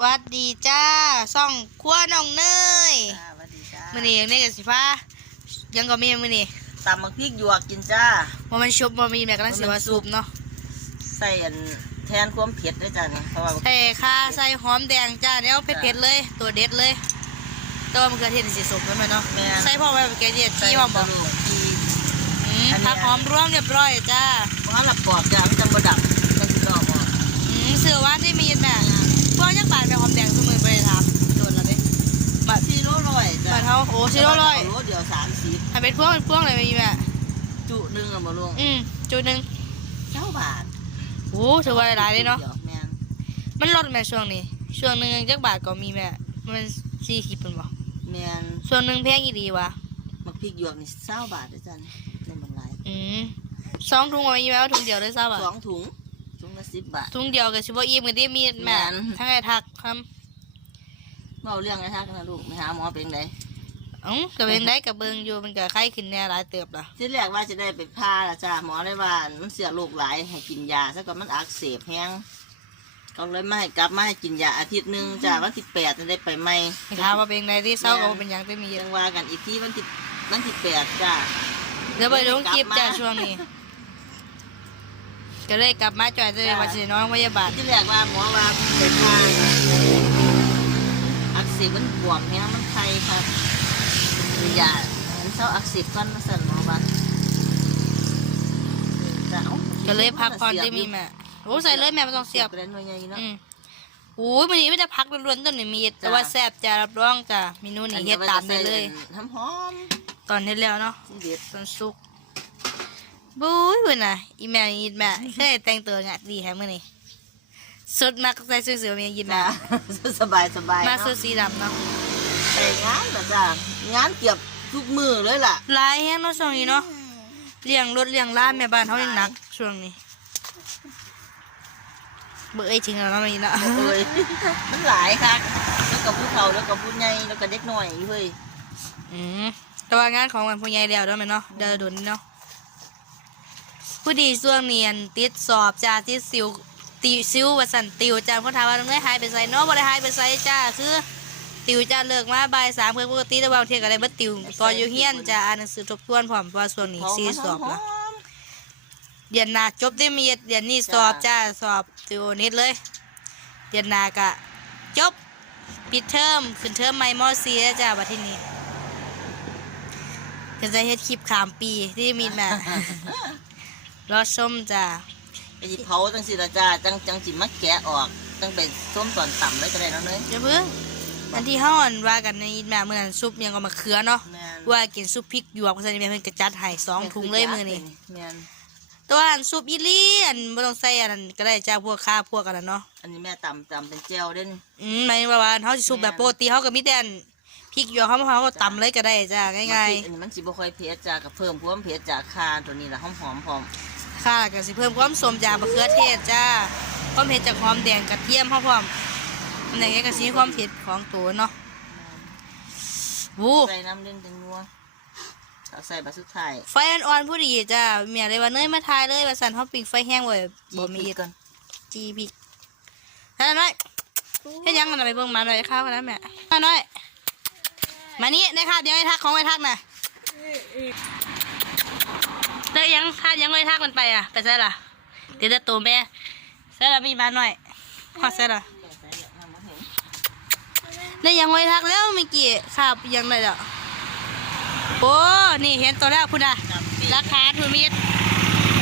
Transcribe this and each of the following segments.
หวัดดีจ้าซ่องครัวน้องเนยจ้าสวัสดีจ้ามื้อนี้นี่ก็สิฟ้ายังก็มีมื้อนี้ตำมักพริกหยวกกินจ้าว่ามันชุบบ่มีแม่กำลังสิว่าซุปเนาะใส่อันแทนความเผ็ดด้วยจ้าเนี่ยเพราะว่าใส่ข่าใส่หอมแดงจ้าเดี๋ยวเผ็ดๆเลย ตัวเด็ดเลยตัวมันเขือเทศสิสุกแล้วแม่เนาะใส่พอไว้แกเดียดใส่จี้บ่บ่กระดูกที่อืมอันนี้ผักหอมรวมเรียบร้อยจ้าว่าหลับปอบจ้ามันจังบ่ดับมันสิรอบบ่อืมเสือว่าที่มีแม่พวกยักบาทไปหอมแดงซุมื้อบ่ได้ถามโดนแล้วเด้บัดสี่โลร้อยจ้าบัดเฮาโอ้สิโลร้อยโลเดียวสามสิบถ้าเป็นพวงเป็นพวงเลยมีแม่จุหนึงอะบ่ลุงอืมจุดหนึงเก้าบาทโอ้ถือว่าหลายเลยเนาะดี๋ยวแม่นมันลดแม่ช่วงนี้ ช่วงหนึ่งจักบาทก็มีแม่มันสี่ขีดเป็นบ่แม่นช่วงหนึ่งแพงอีดีวะมักพริกหยวกนี่เศร้าบาทด้วยจ้าในบางรายอืมสองถุงเอามีแม่เอาถุงเดียวได้ทราบอะสองถุงถุงละ สิบบาทถุงเดียวก็สิบ่อิ่มกันที่มีดแม่แม่นทั้งไอ้ทักคเมาเรื่องไงทักนะลูกไปหาหมอเป็นไงำอืมก็เป็นได้กับเบิงอยู่มันก็ไข้ขึ้นแน่หลายเติบล่ะที่แรกว่าจะได้ไปผ่าละจ้าหมอได้ว่ามันเสียโรคหลายให้กินยาซะก่อนมันอักเสบแห้งก็เลยไม่ให้กลับมาให้กินยาอาทิตย์หนึ่งจ้าวันที่แปดจะได้ไปใหม่ถามว่าเป็นไงที่เศร้าก็บ่เป็นหยังที่มียังว่ากันอีกที่วันที่วันที่แปดจ้าเดี๋ยวไปลงคลิปจ้ะช่วงนี้ ก็เลยกลับมาจ่อยเลยว่าสิได้นอนโรงพยาบาลที่แรกว่าหมอว่าไปผ่าอักเสบมันบวมแห้งมันไข้ครับกินยามันเศร้าอักเสบก่อนมาสั่นหมอว่าจ้าอาก็เลยพักผ่อนที่มีแม่โอ้ใส่เลยแม่ไม่ต้องเสียบไปแล้วหน่วยใหญ่เนาะอืมโอ้ยวันนี้ไม่จะพักล้วนๆต้นนี่มีแต่จ้ะว่าแซ่บจะรับรองจ้ะเมนูนี้เฮ็ดตามได้เลยน้ำหอมตอนเฮ็ดแล้วเนาะที่เด็ดตอนสุก บุ้ยเพิ่นน่ะอีแม่อีแม่เคยแต่งตัวงะดีแฮะมื้อนี้สุดมักใส่เสื้อเสือมียินจ้านะสบายสบายมาเนาะเสื้อสีดำเนาะไปงานแบบจ้างานเกือบทุกมือเลยล่ะหลายแฮงเนาะช่วงนี้เนาะเลี้ยงรถเลี้ยงร้านแม่บ้านเฮายังหนักช่วงนี้เบื่อไอ้จริงแล้วเนาะนี่เนาะเอ้ยมันหลายค่ะแล้วกับผู้เฒ่าแล้วกับผู้ใหญ่แล้วกับเด็กน้อยอยู่เฮ้ยอืมแต่ว่างานของวันผู้ใหญ่แล้วเนาะแม่เนาะเดินดุนเนาะ ผู้ดีช่วงเนียนติดสอบจ้าติดซิวติวซิวว่าสันติวจ้าเขาถามว่าน้องได้หายไปไสเนาะบ่ได้หายไปไสจ้าคือ ติวจ้าเลิกมาบ่ายสามเพื่อนปกติแต่ว่างเที่ยก็ได้มาติวต่ออยู่เฮียนจ้าอ่านหนังสือทบทวนพร้อมว่าช่วงนี้ซีสอบละเดือนหน้าจบได้มีเดือนนี้สอบจ้าสอบติวนิดเลยเดือนหน้าก็จบปิดเทอมขึ้นเทอมใหม่ม .4 แล้วจ้าบัดที่นี้ก็จะเฮ็ดคลิปขามปีที่มีแม่ รอชมจ้าไปหยิบเผาจังสิละจ้าจังจังสิมาแกะออกจังเป็นส้มตอนต่ำเลยก็ได้เนาะเนยเดี๋ยวเพิ่งอันที่ห้อนว่ากันในแม่เมื่อนั้นซุปยังก็มาเขือเนาะแม่นว่ากินซุปพริกหยวกเพราะฉะนั้นแม่เพิ่นก็จัดให้สองถุงเลยมื้อนี้แม่นแตัวาอันซุปอีหลี่อันบ่ต้องใส่อันนั้นก็ได้จ้าพวกข้าพวกกันนั้นเนาะอันนี้แม่ตำตำเป็นเจลเด่นอืมหมายถึงว่าว่าเฮาสิซุปแบบปกติเฮาก็มีแต่อันพริกหยวกเฮาเฮาก็ตำเลยก็ได้จ้าง่ายอันนี้มันสิบ่ค่อยเผ็ดจ้ากับเพิ่มความเผ็ดจากคาตัวนี้ละหอมหอมๆพร้อมๆ ค่ะก็สิเพิ่มความสมจากมะเขือเทศจ้าความเผ็ดจากหอมแดงกระเทียมเฮาพร้อมอันนี้ก็สิมีความเผ็ดของตัวเนาะวู้ใส่น้ำเล่นจังนัวเอาใส่บะสุดท้ายไฟอ่อนๆผู้ดีจ้าเมียเลยว่าเนยมาทายเลยว่าสันเฮาปิ้งไฟแห้งไว้บ่มีจีก่อนจีพิกนั่นน้อยเฮ็ดยังกันน่ะไปเบิ่งหมาหน่อยข้าวกันนะแม่นั่นน้อยมานี่ได้ครับยังไงทักของไอ้ทักน่ะ ได้ยังคาดยังไงทักมันไปอะ ไปใส่ล่ะเดี๋ยวจะโตแม่ใส่ละมีมาหน่อยฮอดใส่ละได้ยังไงทักแล้วเมื่อกี้ขาบยังเลยแล้วโอ้ นี่เห็นตัวแล้วคุณอะราคาทุนมีด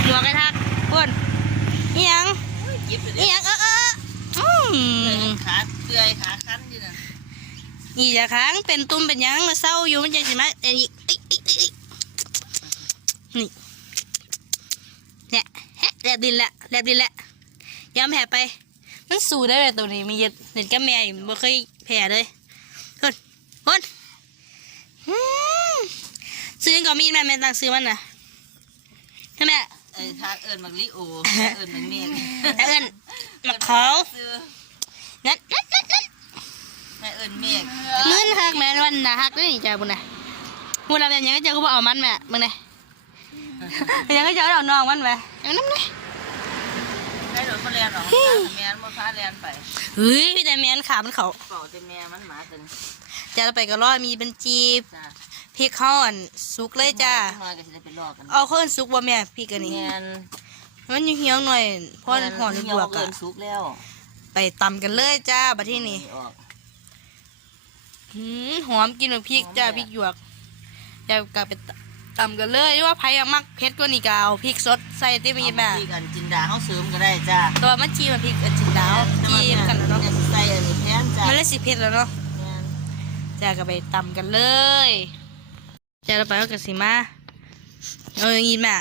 หมวกไอ้ทักคุณนี่ยังยิบไปนี่เด้ยังเออเอออืมขาเปื่อยขาคันอยู่น่ะอีจะค้างเป็นตุ่มเป็นหยังเศร้าอยู่มันจังสิมาเอ้ยเอ้ยเอ้ยเอ้ยเอ้ยนี่เนี่ย แฮะแลบดินละแลบดินละยอมแพ้ไป มันสู้ได้เลยตัวนี้มีเย็ดเน็ตกับแม่อยู่บ่เคยแพ้เลยคนคนอืมซื้อก่อนมีดแม่แม่ตั้งซื้อมันน่ะใช่ไหมไอ้ทากเอิญมักลิโอเอิญมักเมฆแล้วเอิ้นมักเขาซื้อนั่นนั่นนั่นนั่นแม่เอิญเมฆมึนฮักแม่นวันน่ะฮักด้วยนี่จ้าบุญน่ะบุญเราเป็นหยังก็เจ้าก็บ่เอามันแม่มึงน่ะเป็นห ยังก็เจ้าเอาน้องมันแม่เอาน้ำน่ะให้รถมาแลนออกแม่นบ่พาแลนไปเฮ้ยพี่แต่แมนขามันเขาเป่าแต่แม่มันหมาตึงจะเราไปก็รอดมีเป็นจีบจ้าพริกข้าวอันสุกเลยจ้ามาก็สิได้ไปลอกกันเอาข้าวอันสุกบ่แม่พริกอันนี้แม่นมันยังเหี่ยวๆหน่อยเพราะห่อหรือบวกเกิอะนสุกแล้วไปตำกันเลยจ้าบัดที่นี่ออกหืมหอมกินกับพริกจ้าพริกหยวกจะกลับไป ตำกันเลยว่าไผ่มักเผ็ดกว่านี้ก็เอาพริกสดใส่เต็มมีแม่เอาที่กันจินดาเฮาเสริมก็ได้จ้าตัวมันจีมันพริกอันจินดาวจีมกันแล้วเนาะยสิใส่อันนี้แทนจ้ามันเลยสิเผ็ดแล้วเนาะแม่นจ้าก็ไปตำกันเลยจ้าเราไปเอากระสีมาเอาอย่างนี้แม่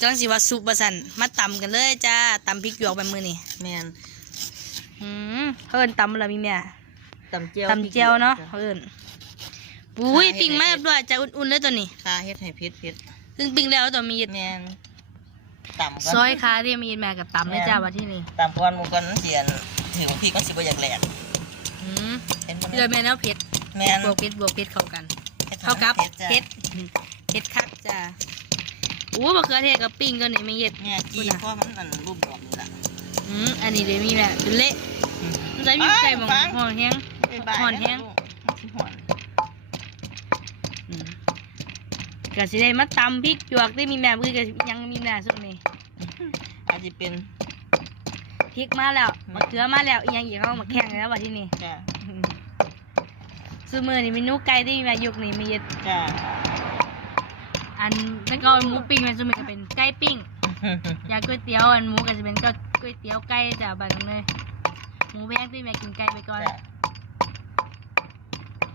จังสิว่าซุปบะสันมาตำกันเลยจ้าตำพริกหยวกแบบมือนี่แม่นอืมเพิ่นตำแล้วมีแม่ตำเจียวตำเจียวเนาะจ้เพิ่น ปุ้ยปิ้งมาเรียบร้อยจะอุ่นๆเลยตัวนี้ค่าเฮ็ดให้เผ็ดเผ็ดซึ่งปิ้งแล้วตัวมีแม่นตำก่ซอยคาที่มีแม่กับตำเลยจ้าว่าที่นี่ตำก่อนหมู่ก่อนมันเสียนถึงพี่ก็สิบ่อยากแหลกอืมเห็นบ่พี่เลยแม่แล้วเผ็ดแม่นบวกเผ็ดบวกเผ็ดเข้ากันฮ็ดให้เข้ากับมันจ้ะเผ็ดเผ็ดคักจ้าอู้มะเขือเทศกับปิ้งก็นี่ไม่เย็ดเนี่ยจีเพราะมันอันรูปดอกนี่ล่ะอืมอันนี้เดี๋ยวมีแม่เป็นเละอืมมันจะมีไก่หมองฟังห่อแห้งไปบ่ายห่อนแห้ง ก็สิได้มาตำพริกหยวกได้มีแม่มือก็ยังมีแม่ส่วนนี้อาจจะเป็นพริกมาแล้วมะเขือมาแล้วอีกอยังอีกเขามาแข่งแล้วว่าที่นี่จ้ะอืมซื้อมือนี่เมนูไก่ที่มีแม่ยุกนี่มีเย็ดจ้ะอันแล้วก็หมูปิ้งมันซื้อมือก็เป็นไก่ปิ้งอยากก๋วยเตี๋ยวอันหมูก็จะเป็นก็ก๋วยเตี๋ยวไก่จ้ะบัดนั้นเลยหมูแพงที่แม่กินไก่ไปก่อนจ้ะ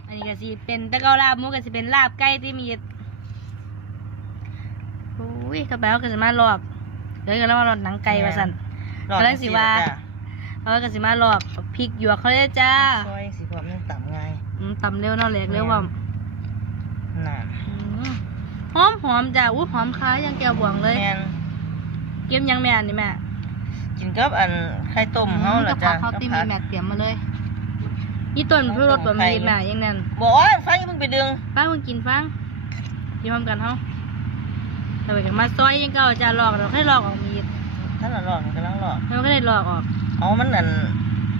อันนี้ก็สิเป็นตะเกาลาบหมูก็สิเป็นลาบไก่ที่มีเย็ดโอ้ยกระเป๋าก็จะมาลอกเดี๋ยวก็แล้วมาลอกหนังไก่ว่าสั่นรอบกำลังสิว่าจ้ะเขาก็สิมาลอกพริกหยวกเขาเลยจ้าซอยสีผมมันต่ำไงอืมตำเร็วเนาะแหลกเร็วว่าน่ะหอมหอมจ้าอู้หอมคล้ายยังแก้วบวงเลยแม่นเก็บยังแม่อันนี่แม่กินกับอันไข่ต้มเฮาเหรอกับจ้ะผักเขากับตีมีผักแม่เตรียมมาเลยนี่ต้นพืชรสบะหมี่แม่ยังนั่นบอกว่าฟังอยังมึงไปดึงฟังมึงกินฟังกินพร้อมกันเฮา แต่ไปกันมาซอยยังเก่าจ้าลอกเราแค่ลอกออกมีดท่านละหลอกมันกำลังหลอกเราก็ได้ลอกออกเอามันนั่น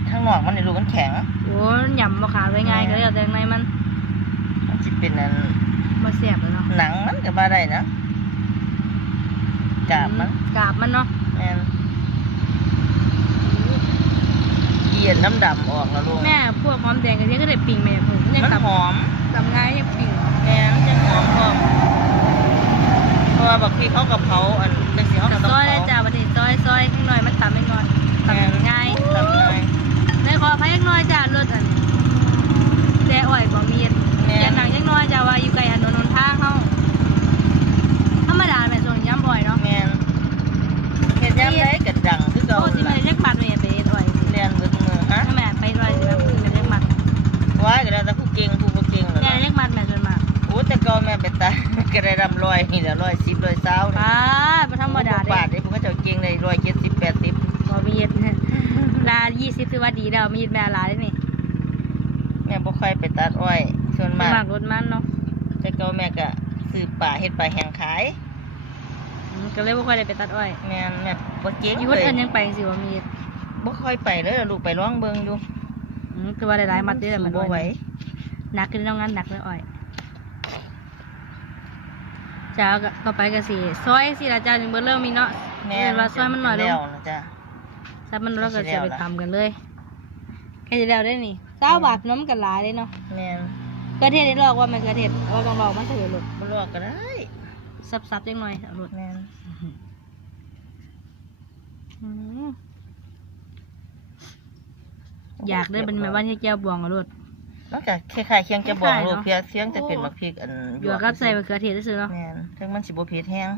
ข้างนอกมันในรูมันแข็งโอ้ยหยำมาขาดไว้ง่ายก็เลยเอาแต่ข้างในมันมันจะเป็นอันมาเสียบเลยเนาะหนังมันก็มาได้นะกาบมันกาบมันเนาะแม่นเกียนน้ำดำออกแล้วลูกแม่พวกหอมแดงกระเทียมก็ได้ปิ้งแม่ผมยังมันตับหอมตับง่ายยังปิ้งแม่มันจะหอมพร้อม เพราะว่าบางทีเขากับเผาอันเป็นสีเขากักับบซต้องอยเลยเผาจ้าประเดี๋ยวซอยซอยข้างหน่อยมันตับไม่งอนตับง่ายทำไงเลยขอพายักน้อยจ้ารถอันแจ้อ่อยบ่มีดแม่อย่าหนังยักน้อยจ้าว่าอยู่ไกลถนนหนทางเฮาธรรมดาแม่ส่วนย้ำบ่อยเนาะแม่นเห็ดยำได้กระดังคือเก่าโอ้สิแม่เรียกบัตรแม่ไปเอ็ดอ่อยสิเรียน แต่ก็แม่ไปตายก็ได้รำร้อยนี่แหละร้อยสิบร้อยเศร้าป้าบ่ธรรมดาเด้บาทนี่พวกเขาเจ้าเก่งเลยร้อยเจ็ดสิบแปดสิบบ่มีเอ็ดลา20ถือว่าดีแล้วมีดแม่หลายนี่แม่บ่ค่อยไปตัดอ้อยส่วนมากมากรถมันเนาะแต่ก็แม่ก็ซื้อป่าเฮ็ดป่าแห้งขายอืมก็เลยบ่ค่อยได้ไปตัดอ้อยแม่นแม่บ่เก่งอยู่เลคนยอื่นยังไปสิว่ามีดบ่ค่อยไปเลยล่ะลูกไปร้องเบิ่งอยู่อืมคือว่าได้หลายมัดเด้อมันบ่ไหวหนักขึ้นน้องงานหนักเลยอ้อย จ้าก็ต่อไปก็สิซอยสิละจ้าถึงเบิ่เริ่มมีเนาะแม่เวลาซอยมันหน่อยลแล้งวนะจ้ะถ้ามันเราก็สิจะแล้วไปล่ะทำกันเลยแค่จะแล้วได้นี่เก้าบาทน้ำกันหลายเลยเนาะแม่นกระเทศได้ลอกว่ามันกระเทศว่าต้องลอกมันถือหลุดบ่ลอกก็ได้ซับซับๆจังหน่อยเอาหลุดแม่นอืมอยากได้เป็นแบบว่าที่แก้วบวงเอาหลุด นอกจากคล้ายๆเคียงจะบอกคล้ายๆลูกเนาะเพียเสียงจะเป็นบักพริกอันอยู่กับใส่มะเขือเทศซื้อๆเนาะแม่นถึงมันสิบ่เผ็ดแห้ง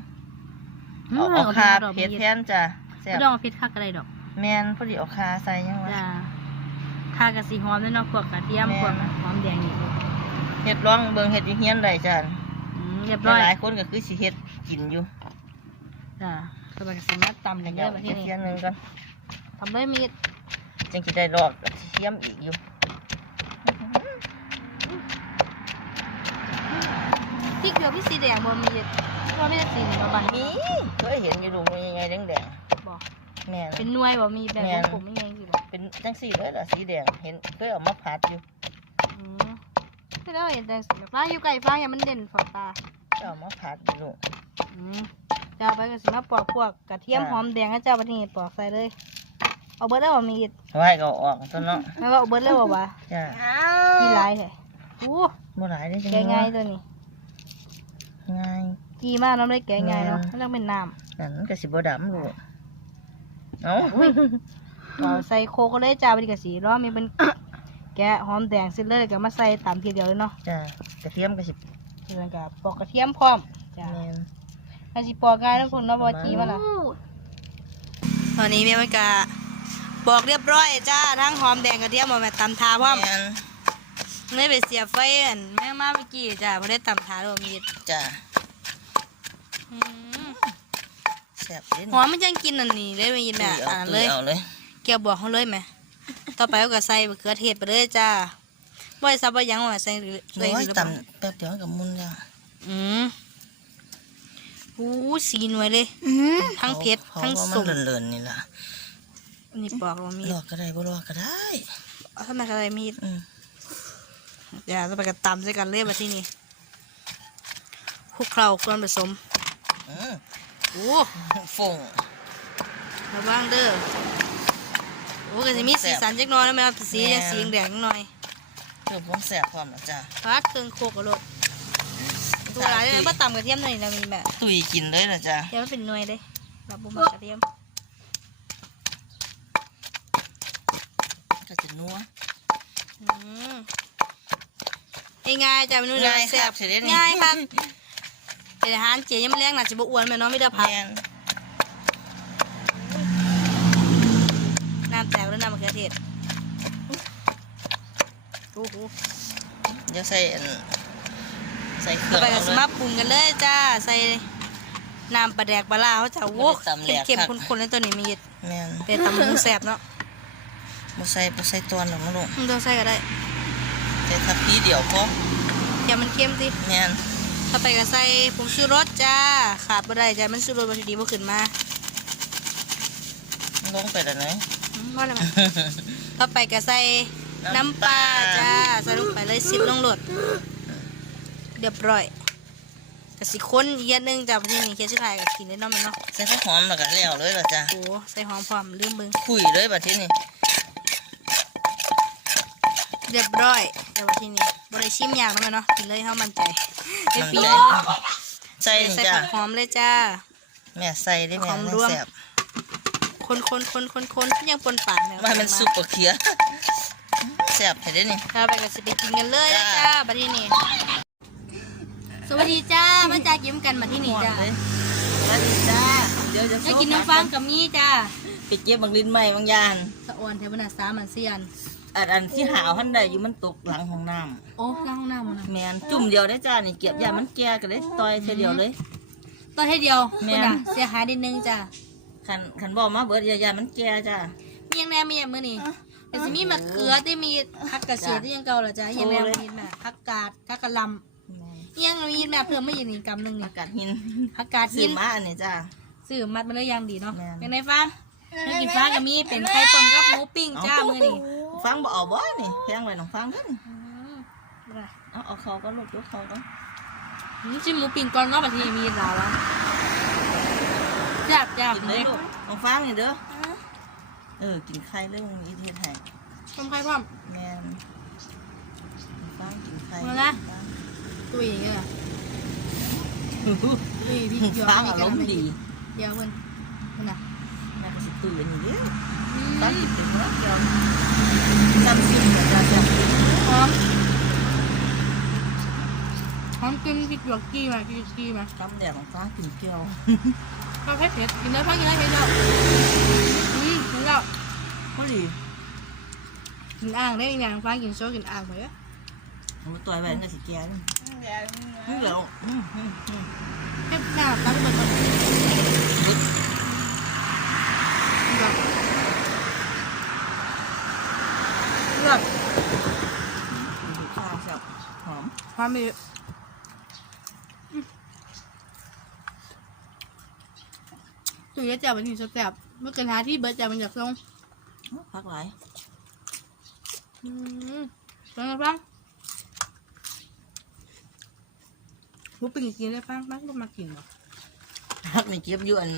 อืมเอาเอาเอาคาดอกเผ็ดมีแทนจ้ะแซ่บไม่ต้องเอาเพชรคักอะไรดอก แม่นพอดีเอาคาใส่ยังวะจ้าคากระสีหอมด้วยเนาะพวกกระเทียมแม่พวกหอมแดงอีกเฮ็ดร้องเบิ่งเฮ็ดอยู่เฮียนได้จ้ะอืมเรียบร้อยหลายๆคนก็คือสิเฮ็ดกินอยู่จ้าก็ไปกระสีมาตำกันเยเดี๋ยอะวไปเฮ็ที่ดนี่เทียนหนึงกันทำด้วยมีดจังสิได้รอกกระเทียมอีกอยู่ พริกเกลือพี่สีแดงบนมีดว่าไม่ได้สีนี่มาบันมีเคยเห็นอยู่ลูกมันยังไงแดงบอกๆแม่นเป็นหน่วยบ่มีแบบแม่นผมไม่ไงสิบ่เป็นจังสี่เลยเหรอสีแดงเห็นเคยเอามาผัดอยู่อืมไม่ได้เห็นแต่สีฟ้าอยู่ไกลฟ้าอย่ามันเด่นฝาตาเอามาผัดอยู่ลูกอืมจะเอาไปก็สิมาปอกพวกกระเทียมจ้ะหอมแดงให้เจ้าบัดนี้ปอกใส่เลยเอาเบิดแล้วบ่มีดไว้ก็เอาออกตัวเนาะแม่ว่าเอาเบิดแล้วบ่วะจ้ามีหลายแท้อู้บ่หลายได้จังแกะง่ายตัวนี้ ง่ายกีมากน้ำได้แกะง่ายเนาะแม่นมันต้องเป็นน้นั่นก็สิบ่ดำลูกเอ้าำเราใส่โคก็เลยจ้าบัดนี้ก็สิรอมีเป็น แกะหอมแดงเสร็จเลยก็มาใส่ตามทีเดียวเลยเนาะจ้ากระเทียมก็สิแล้วก็ปอกกระเทียมพร้อมจ้าแม่นไอ้สิปอกง่ายทุกคนเนาะบ่จีมาล่ะตอนนี้แม่มันก็บอกเรียบร้อยจ้าทั้งหอมแดงกระเทียมมาแบบตำทาพร้อม แม่น เลยไปเสียบไฟอันแม่มาเมื่อกี้จ้าพอได้ตำทาแล้วมีดจ้าอืมแซ่บเด้หอมมันจังกินอันนี้เลยไม่ยินแม่เอาอ่านตุเลยยเอาเลยเกี่ยวบอกเขาเลยไหมต่อไปก็ใส่มะเขือเทศไปเลยจ้าบ่อยซับบ่ยังว่าใส่เลยโอ้ยหรือตเปล่าำแป๊บเดียวกับมุนแล้วอืมหูสีหน่วยเลยทั้งเผ็ดพราะทั้งว่าส้มัมนเลินๆนี่ล่ะนี่ปอกเรามีลอกก็ได้บ่ลอกก็ได้เอาทำไมอะไรมีดอืม เดี๋ยวเราไปกันตำใส่กันเลยมาที่นี่คลุกเคล้าควรผสมอืมโอ้ฟงระวังเด้อโอ้ก็จะมีสีสันจักหน้อยนะแม่ครับสีจะสีแดงๆจักหน่อยเพื่อผมแซ่บพร้อมแล้วจ้าฟักเครื่องโคกกระโดดตัวหลายเลยมาตำกระเทียมหน่อยนะมีแม่ตุยกินเลยล่ะจ้าเดี๋ยวมันเป็นหน่วยเลยรับบุมักกระเทียมก็จะนัวอืม ง่ายๆจ้ะเมนูนี้ง่ายแซ่บครับเสร็จแล้วนี่ ง่ายครับเป็นอาหารเจยังไม่แรงน่ะจะบอ้วนแม่เน้องไม่ได้พักแม่นน้ำแตกแล้วน้ำมะเขือเทศโอ้โหเดี๋ยวใส่อันใส่เครื่ต่อองไปก็เอาสเลยมาปรุงกันเลยจ้าใส่น้ำปลาแดกปลาล่าเขาจะโวกตำแหลกเข้มคักๆข้นๆเลยตัวนี้มีเห็ดแม่นเป็นตำมุงแซ่บเนาะบ่ใส่บ่ใส่ตอนหรอกนะลูก อืมต้องใส่ก็ได้ ใส่ทัพพีเดียวพอเดี๋ยวมันเค็มสิแม่นต่อไปก็ใส่ผงชูรสจ้าขาดบ่ได้จ้ามันชูรสบางทีบ่ขึ้นมาลงไปแล้วนะอืมพอแล้วมั้ยต่อไปก็ใส่น้ำปลาจ้าใส่ลงไปเลยสิบลงโหลดเรียบร้อยกสิค้นอีกอย่างหนึงจ้าพอดีนี่เคสสุดท้ายก็กินได้เนาะแมันเนาะใส่ข้าวหอมแล้วก็แล้วเลยล่ะจ้าโอ้ใส่หอมพร้อมลืมเบิ่งคุยเลยบัดทีนี้ เรียบร้อยเดี๋ยวทีนี้บริชิมอย่างแล้วแม่เนาะกินเลยเฮามั่นใจไอ้มันปีใจใส่นี่ใส่จ้าผักหอมเลยจ้า แม่ใส่ได้แม่หอมมันรวม แซ่บคนคนคนคนคนยังปนปากเนี่ยว่ามันสุกกว่าเขียแซ่บเห็นได้นี่เราไปกันสิไปกินกันเลยจ้าจ้า บัดนี้นี่สวัสดีจ้ามาจ้ากินกันมาที่นี่จ้าเลยสวัสดีจ้าเดี๋ยวจะได้กินน้ำฟังกับมี่จ้าไปเก็บบางลิ้นใหม่บางยานสะออนเทวนาสามันเซียน อันอันที่หาวหันใดอยู่มันตกหลังของน้โอ้ล้างห้องน้ำมันนะำแมนจุ่มเดียวได้จ้านี่เก็บยามันแก่ก็ได้ต่อยเท่เดียวเลยตอนให้เดียวแม่คุณนอะเสียหายนิดนึงจ้าขันขันบอกมาเบิดยายามันแก่จ้า มียังแน่มีอย่างมื้อนี่แต่สิมีมะเขือที่มีผักกระเสียที่ยังเก่าเหรอจ้ายังแน่มีแม่ผักกาดผักกะหลำยังมีแม่เพิ่มไม่ยินอีกกำหนึ่งนี่อากาศหินผักกาดซื้หิอนมาอันนี้จ้า ซื้อมัดมาเลยยังดีเนาะแม่น เป็นไงฟ้าไม่กินฟ้าก็มีเป็นไข่ต้มกับหมูปิ้งจ้ามื้อนี่ ฟังบ่เอาบ่นี่แพงไว้น้องฟังกันอืมเอาเอาเขาก็ลูกยกเขาก็นี่ชิมหมูปิ้งก่อนเนาะบัดนี้มีลาวแล้วจับจับกินเลยลูกน้องฟังนี่เด้อเออกินไข่เลยมึงอีเทียนให้ทำไข่พร้อม แม่นน้องฟังกินไข่เอาละ ตุ้ยอย่างเงี้ยตุ้ยพี่น้องเดียวฟังอารมณ์ดีเดียวมันมันน่ะแม่ก็สิตื่นอย่างนี้เด้ออืมตั้งเป็นเมื่อเดียว จำสิ่งจะจำสิ่งหอมหอมกินพริกหยวกกี้มาพริกยวกกี้มาจำแดดของฟ้ากินเกลียวข้าวเผ็ดเผ็ดกินได้พักกินได้เผ็ดแล้วอืมกินแล้วพอดีกินอ่างได้อีกอย่างฟ้ากินโซ่กินอ่างไปอะเอามาต่อยไว้ก็สิแก่นี่นี่เหลืออืมอืมอืมเผ็ดข้าตั้งแต่ก่อน บึ๊ด แบบ แบบดูข้าแซ่บหอมความมีกตุ๋ยแล้วจับมันถึงแซ่บเมื่อกี้หาที่เบิร์ดจับมันจากทรงพักหลายอืมเป็นไงบ้างบุปผิงกินได้บ้างบ้างบุมากินหรอพักในี่เก็บยู่น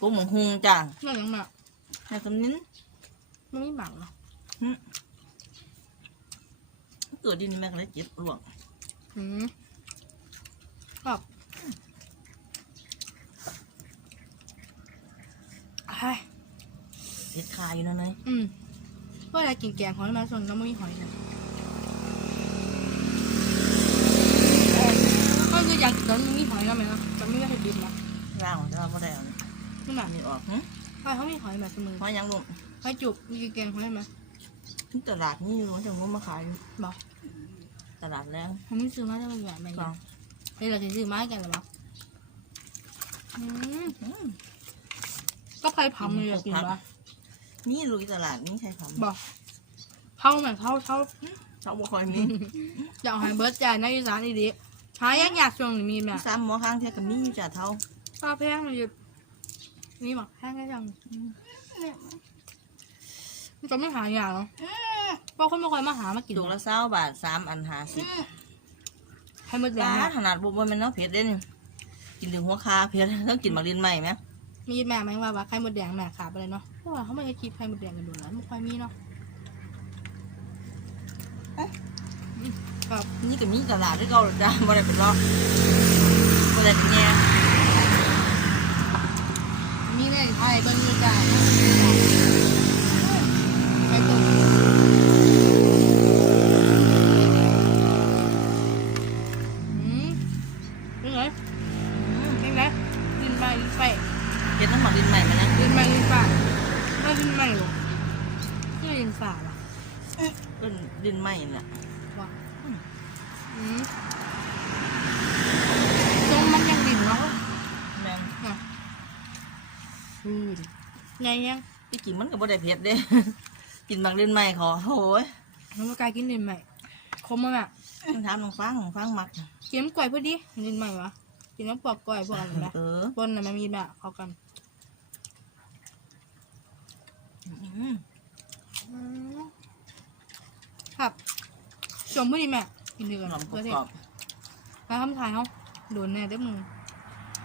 กุ้งหมงหุงจ้าไม่ยังหมาในคำนี้นไม่มีบังเหรอ เกิดดินแม่ก็เลยเจ็บหลวงอืมครับไอ้ยเจ็บคาอยู่นั่นเลยอืมว่าอะไรกินแกงหอยมาส่วนน้ำมันมีหอยนะก็คืออยากกินตอนมันมีหอยนะแม่นะแต่ไม่ได้ให้กินนะร่างของเจ้าไม่ได้เอานี่หนักนี่ออกหึใช่เขามีหอยแบบเสมอเพราะยังลุง หอยจุบมีกินแกงหอยไหม ที่ตลาดนี่รู้จะงูมาขายอยู่บอกตลาดแล้วผมไม่ซื้อมาได้มันแบบไหนกองเดี๋ยวเราจะซื้อมาให้กันหรือเปล่าอืมอืมก็ไปพัมเลยอยากกินปะนี่ลุยตลาดนี่ใช่ของบอกเท่าไหมเท่าเท่าเขาบอกคอยมีอยากเอาใหอยเบิร์ดจ่ายในอีสานดีๆหายากอยากช่วงนี้มีแบบซ้ำหมอข้างเทียกับนี่อยู่จ่าเท่าปลาแพงเลยนี่หมักแพงได้ยัง มันจะไม่หายากเนาะเพราะคนไม่ค่อยมาหามากินถูกละเศร้าบาทสามอันหาสิบให้หมดแดร้างนอะขนาดบุบมันเนาะเผ็ดเด่นกินถึงหัวคาเผ็ดต้องกินหมากลินใหม่ไหมมีแม่ไหมว่าว่าไข่หมดแดงแม่ขาไปเลยเนาะเพราะว่าเขาไม่ได้คิดไข่หมดแดงกันดูแล้วไม่ค่อยมีเนาะครับนี่ก็มีตลาดที่เก่าหรอกจ้าบ่ได้เป็นรอบบ่ได้เป็นแง่มีในไทยเบิ้งอยู่จ้าไปตกอืมเป็นไงเป็นไงดินไปดินไป เผ็ดต้องหมากลินใหม่มานะ ดินไปดินฝ่าไม่ดินใหม่หรอคือดินฝ่าล่ะ ก็ดินใหม่น่ะ ว่ะอืมตรงมันยังดินเนาะ แม่น อะอืม ไงยังที่กินมันก็บ่ได้เผ็ดเด้ กินหมากลินใหม่ขอโอ้ยน้องกายกินดินใหม่คมมากอะมันถามน้องฟังน้องฟังมักกินน้ำกล้วยพอดีดินใหม่วะกินน้ำปอกกล้วยพวกอะไรนะเออปนน่ะมันมีแบบเข้ากันอืมอืมครับชมพอดีแม่กินดีกันหอมกเพื่อเทรอบแล้วคำถ่ายเขาโดนแน่เด้อมึง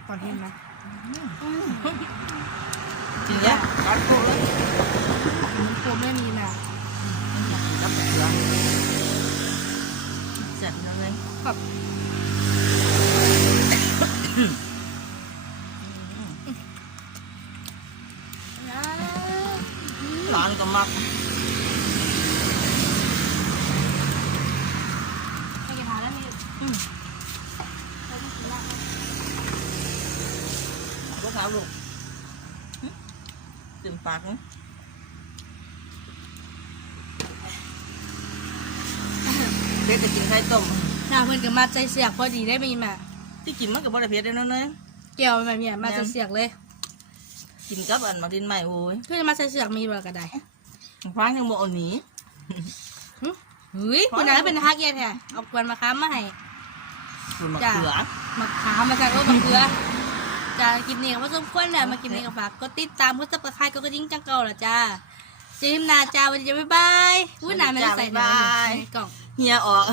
ก่อนเห็นไหมๆทีเนี้ยกัดโคเลยมันโคมได้มีน่ะ กับเสือเสร็จแล้วเลย ครับ หลานก็มัก ให้กินทานแล้วมี อืมก็ถามลูกหึตื่นปากนะ เด็กจะกินไข่ต้มหน้าเพื่อนกับมาใจเสียกพอดีได้มีแม่ที่กินมันก็บ่ได้เผ็ดเลยนะเนยเกี่ยวแบบเนี้ยมาใจเสียกเลยกินกับอันมาดินใหม่โอ้ยคือมาใจเสียกมีแบบกระไดฟังยังบ่เอาหนีเฮ้ยคุณนายเป็นฮักเย็นแท้เอากวนมาค้ามาให้คุณมะจ้ะเขือมาค้ามาจากโอ้บักเกลือจ้าคลิปนี้ก็ว่าสมควรแหละมาคลิปนี้ก็ฝากกดติดตามกดซับสไครต์ก็กระดิ่งจังเก่าละจ้าเจอกันหนาจ้าวันนี้จะบ๊ายบายอุ้ยหนาไม่ได้ใส่ในกล่อง เฮียออก